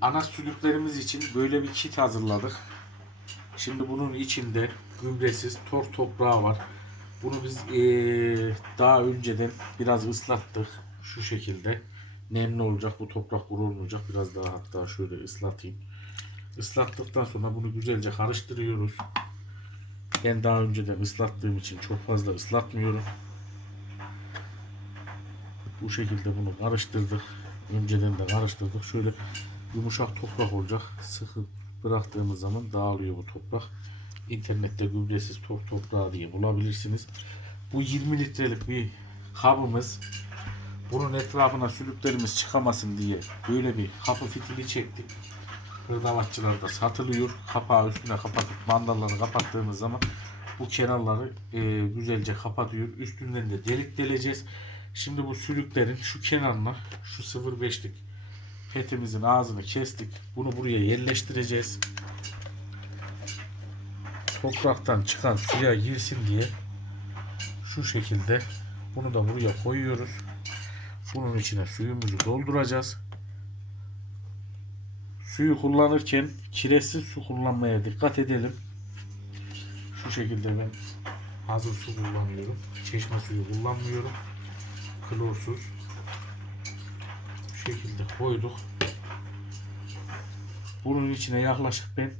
Ana sülüklerimiz için böyle bir kit hazırladık. Şimdi bunun içinde gübresiz tor toprağı var. Bunu biz eee, daha önceden biraz ıslattık. Şu şekilde. Nemli olacak. Bu toprak kurulmayacak. Biraz daha hatta şöyle ıslatayım. Islattıktan sonra bunu güzelce karıştırıyoruz. Ben daha önceden ıslattığım için çok fazla ıslatmıyorum. Bu şekilde bunu karıştırdık. Önceden de karıştırdık. Şöyle yumuşak toprak olacak. Sıkı bıraktığımız zaman dağılıyor bu toprak. İnternette gübresiz top toprağı diye bulabilirsiniz. Bu 20 litrelik bir kabımız. Bunun etrafına sülüklerimiz çıkamasın diye böyle bir kapı fitili çektik. Hırdavatçılarda satılıyor. Kapağı üstüne kapatıp mandalları kapattığımız zaman bu kenarları e, güzelce kapatıyor. Üstünden de delik deleceğiz. Şimdi bu sülüklerin şu kenarına şu 0.5'lik petimizin ağzını kestik. Bunu buraya yerleştireceğiz. Topraktan çıkan suya girsin diye şu şekilde bunu da buraya koyuyoruz. Bunun içine suyumuzu dolduracağız. Suyu kullanırken kireçsiz su kullanmaya dikkat edelim. Şu şekilde ben hazır su kullanıyorum. Çeşme suyu kullanmıyorum. Klorsuz. Şekilde koyduk. Bunun içine yaklaşık ben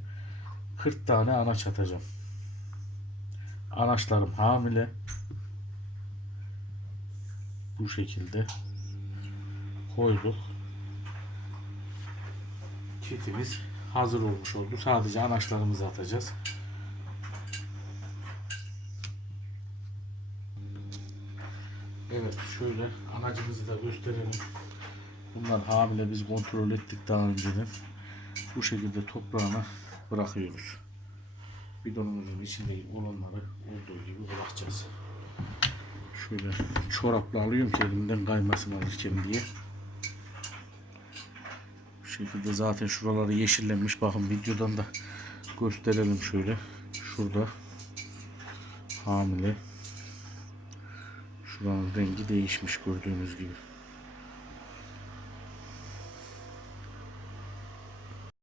40 tane anaç atacağım. Anaçlarım hamile. Bu şekilde koyduk. Kitimiz hazır olmuş oldu. Sadece anaçlarımızı atacağız. Evet şöyle anacımızı da gösterelim. Bunlar hamile biz kontrol ettik daha önceden. Bu şekilde toprağına bırakıyoruz. Bidonumuzun içinde olanları olduğu gibi bırakacağız. Şöyle çorapla alıyorum ki elimden kaymasın alırken diye. Bu şekilde zaten şuraları yeşillenmiş. Bakın videodan da gösterelim şöyle. Şurada hamile. Şuranın rengi değişmiş gördüğünüz gibi.